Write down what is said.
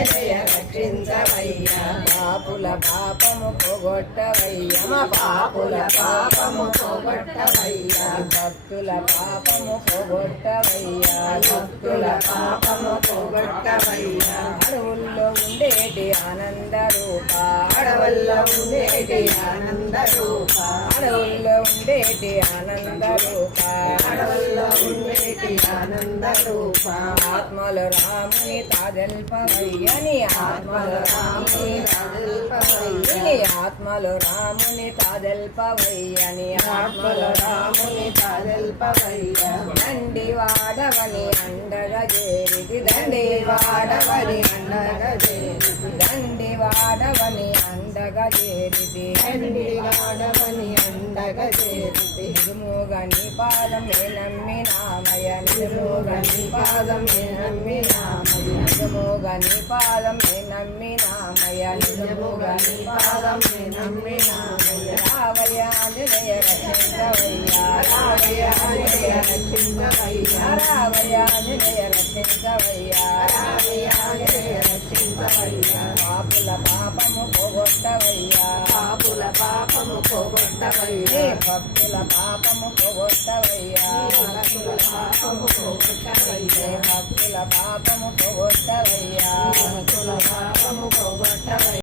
ఆంజనేయ రక్షించవయ్యా పాపుల పాపము పోగొట్టవయ్యా మా పాపుల పాపము పోగొట్టవయ్యా భక్తుల పాపము పోగొట్టవయ్యా భక్తుల పాపము పోగొట్టవయ్యా అడవుల్లో ఉండేటి ఆనంద రూప అడవుల్లో ఉండేటి ఆనంద రూప అడవుల్లో ఉండేటి ఆనంద రూప అడవుల్లో ఉండేటి ఆనంద రూప ఆత్మలు రాముని తాదెల్పవయ్యని ఆత్మలు రాముని తాదెల్పవయ్యని ఆత్మలు రాముని తాదెల్పవయ్యని ఆత్మలు రాముని తాదెల్పవయ్య దండి వాడవని అండగా చేరిది దండి వాడవని అండగా చేరిది దండి వాడవని అండగా చేరిది దండి వాడవని అండగా చేరిది నిజముగని పాదమే నమ్మినామయ నిజముగని పాదమే నమ్మినామయ నిజముగని పాదమే నమ్మినామయ నిజముగని పాదమే నమ్మినామయ రావయ్య ఆంజనేయ రక్షించవయ్యా రావయ్య ఆంజనేయ రక్షించవయ్యా రావయ్య ఆంజనేయ రక్షించవయ్యా రావయ్య ఆంజనేయ రక్షించవయ్యా పాపుల పాపము పోగొట్టవయ్యా పాపుల పాపము పోగొట్టవయ్యా భక్తుల పాపము పోగొట్టవయ్యా భక్తుల పాపము పోగొట్టవయ్యా భక్తుల పాపము పోగొట్టవయ్యా భక్తుల పాపము పోగొట్టవయ్యా